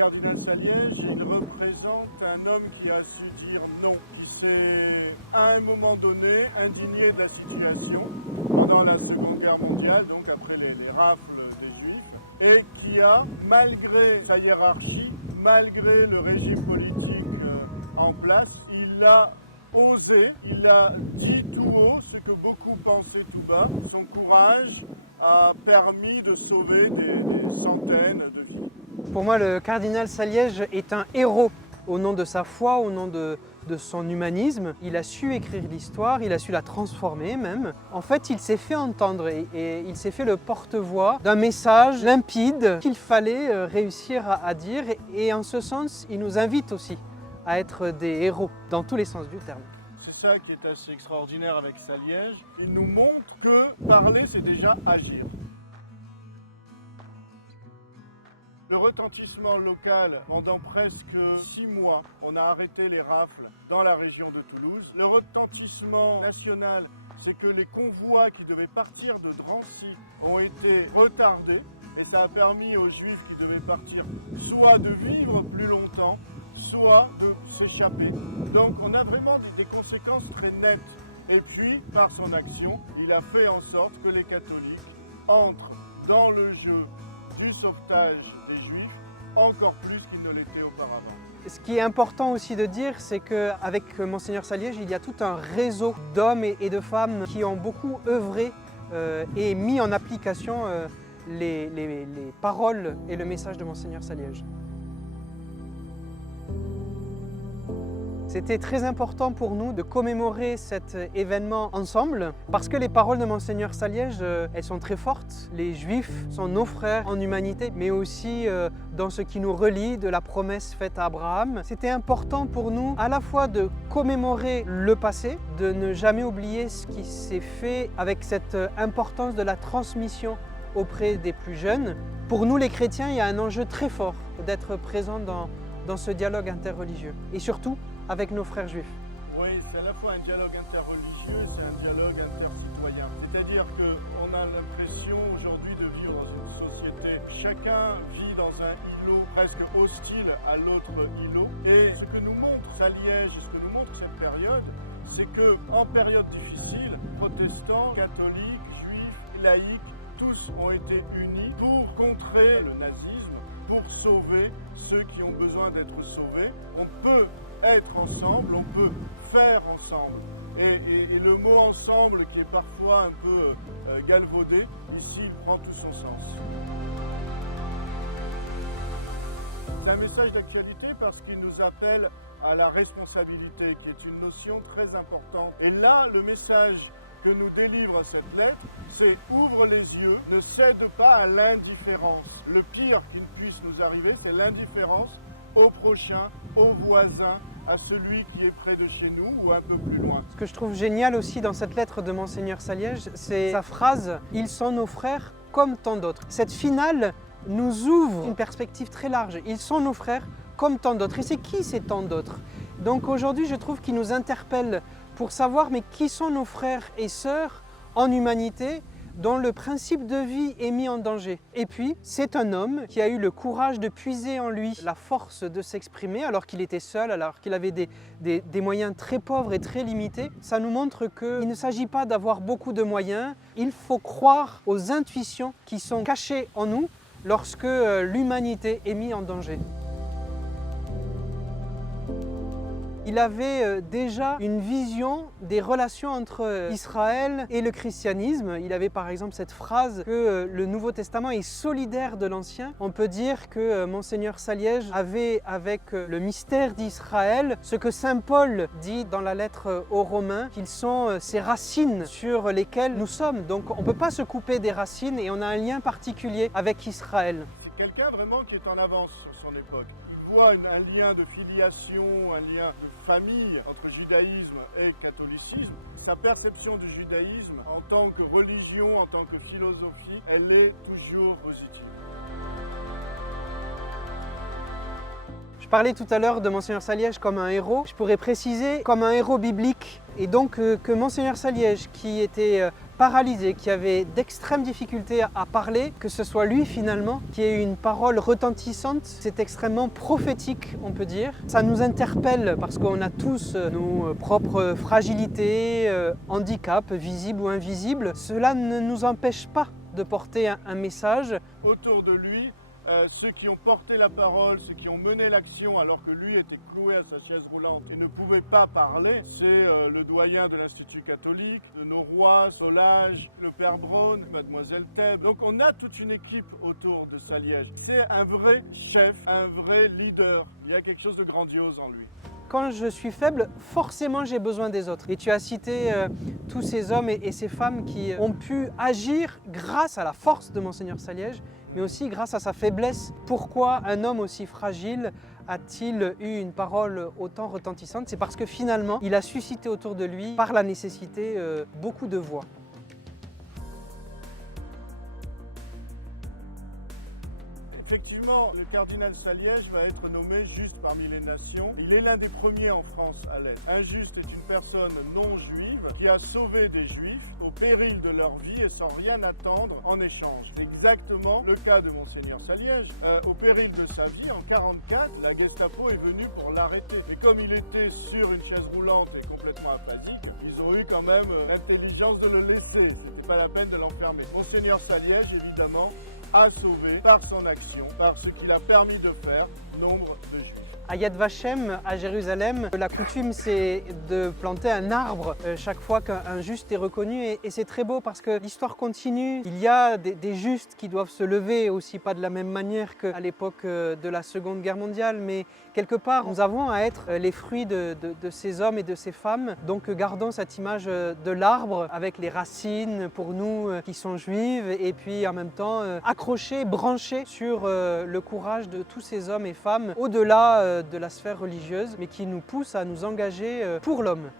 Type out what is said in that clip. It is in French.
cardinal Saliège, il représente un homme qui a su dire non. Il s'est, à un moment donné, indigné de la situation pendant la Seconde Guerre mondiale, donc après les rafles des Juifs, et qui a, malgré sa hiérarchie, malgré le régime politique en place, il a osé, il a dit tout haut ce que beaucoup pensaient tout bas. Son courage a permis de sauver des centaines de vies. Pour moi, le cardinal Saliège est un héros au nom de sa foi, au nom de son humanisme. Il a su écrire l'histoire, il a su la transformer même. En fait, il s'est fait entendre et il s'est fait le porte-voix d'un message limpide qu'il fallait réussir à dire. Et en ce sens, il nous invite aussi à être des héros dans tous les sens du terme. C'est ça qui est assez extraordinaire avec Saliège. Il nous montre que parler, c'est déjà agir. Le retentissement local, pendant presque 6 mois, on a arrêté les rafles dans la région de Toulouse. Le retentissement national, c'est que les convois qui devaient partir de Drancy ont été retardés. Et ça a permis aux Juifs qui devaient partir soit de vivre plus longtemps, soit de s'échapper. Donc on a vraiment des conséquences très nettes. Et puis, par son action, il a fait en sorte que les catholiques entrent dans le jeu du sauvetage des Juifs encore plus qu'ils ne l'étaient auparavant. Ce qui est important aussi de dire, c'est qu'avec Monseigneur Saliège, il y a tout un réseau d'hommes et de femmes qui ont beaucoup œuvré et mis en application les paroles et le message de Monseigneur Saliège. C'était très important pour nous de commémorer cet événement ensemble parce que les paroles de Monseigneur Saliège, elles sont très fortes. Les Juifs sont nos frères en humanité, mais aussi dans ce qui nous relie de la promesse faite à Abraham. C'était important pour nous à la fois de commémorer le passé, de ne jamais oublier ce qui s'est fait avec cette importance de la transmission auprès des plus jeunes. Pour nous les chrétiens, il y a un enjeu très fort d'être présent dans ce dialogue interreligieux et surtout avec nos frères juifs. Oui, c'est à la fois un dialogue interreligieux et c'est un dialogue intercitoyen. C'est-à-dire qu'on a l'impression aujourd'hui de vivre dans une société. Chacun vit dans un îlot presque hostile à l'autre îlot. Et ce que nous montre Saliège et ce que nous montre cette période, c'est qu'en période difficile, protestants, catholiques, juifs, laïcs, tous ont été unis pour contrer le nazisme, pour sauver ceux qui ont besoin d'être sauvés. On peut être ensemble, on peut faire ensemble. Et le mot ensemble qui est parfois un peu galvaudé, ici il prend tout son sens. C'est un message d'actualité parce qu'il nous appelle à la responsabilité qui est une notion très importante. Et là, le message que nous délivre cette lettre, c'est ouvre les yeux, ne cède pas à l'indifférence. Le pire qui ne puisse nous arriver, c'est l'indifférence au prochain, au voisin, à celui qui est près de chez nous ou un peu plus loin. Ce que je trouve génial aussi dans cette lettre de Monseigneur Saliège, c'est sa phrase « Ils sont nos frères comme tant d'autres ». Cette finale nous ouvre une perspective très large. Ils sont nos frères comme tant d'autres. Et c'est qui ces tant d'autres? Donc aujourd'hui, je trouve qu'il nous interpelle pour savoir mais qui sont nos frères et sœurs en humanité dont le principe de vie est mis en danger. Et puis, c'est un homme qui a eu le courage de puiser en lui la force de s'exprimer alors qu'il était seul, alors qu'il avait des moyens très pauvres et très limités. Ça nous montre qu'il ne s'agit pas d'avoir beaucoup de moyens, il faut croire aux intuitions qui sont cachées en nous lorsque l'humanité est mise en danger. Il avait déjà une vision des relations entre Israël et le christianisme. Il avait par exemple cette phrase que le Nouveau Testament est solidaire de l'Ancien. On peut dire que Monseigneur Saliège avait avec le mystère d'Israël ce que Saint Paul dit dans la lettre aux Romains, qu'ils sont ces racines sur lesquelles nous sommes. Donc on ne peut pas se couper des racines et on a un lien particulier avec Israël. C'est quelqu'un vraiment qui est en avance sur son époque. Voit un lien de filiation, un lien de famille entre judaïsme et catholicisme. Sa perception du judaïsme en tant que religion, en tant que philosophie, elle est toujours positive. Je parlais tout à l'heure de Monseigneur Saliège comme un héros, je pourrais préciser comme un héros biblique. Et donc que Monseigneur Saliège, qui était paralysé, qui avait d'extrêmes difficultés à parler, que ce soit lui finalement qui ait une parole retentissante, c'est extrêmement prophétique, on peut dire. Ça nous interpelle parce qu'on a tous nos propres fragilités, handicaps, visibles ou invisibles. Cela ne nous empêche pas de porter un message. Autour de lui, ceux qui ont porté la parole, ceux qui ont mené l'action alors que lui était cloué à sa chaise roulante et ne pouvait pas parler, c'est le doyen de l'Institut catholique, de nos rois, Solage, le père Braun, mademoiselle Thèbes. Donc on a toute une équipe autour de Saliège. C'est un vrai chef, un vrai leader. Il y a quelque chose de grandiose en lui. Quand je suis faible, forcément j'ai besoin des autres. Et tu as cité tous ces hommes et ces femmes qui ont pu agir grâce à la force de Monseigneur Saliège, mais aussi grâce à sa faiblesse. Pourquoi un homme aussi fragile a-t-il eu une parole autant retentissante? C'est parce que finalement, il a suscité autour de lui, par la nécessité, beaucoup de voix. Effectivement, le cardinal Saliège va être nommé juste parmi les nations. Il est l'un des premiers en France à l'être. Un juste est une personne non juive qui a sauvé des juifs au péril de leur vie et sans rien attendre en échange. C'est exactement le cas de Monseigneur Saliège. Au péril de sa vie, en 1944, la Gestapo est venue pour l'arrêter. Et comme il était sur une chaise roulante et complètement aphasique, ils ont eu quand même l'intelligence de le laisser. C'était pas la peine de l'enfermer. Monseigneur Saliège, évidemment, a sauvé par son action, par ce qu'il a permis de faire, nombre de juifs. À Yad Vashem, à Jérusalem, la coutume c'est de planter un arbre chaque fois qu'un juste est reconnu et c'est très beau parce que l'histoire continue. Il y a des justes qui doivent se lever aussi, pas de la même manière qu'à l'époque de la Seconde Guerre mondiale, mais quelque part nous avons à être les fruits de ces hommes et de ces femmes. Donc gardons cette image de l'arbre avec les racines pour nous qui sont juives et puis en même temps accrochés, branchés sur le courage de tous ces hommes et femmes au-delà de la sphère religieuse, mais qui nous pousse à nous engager pour l'homme.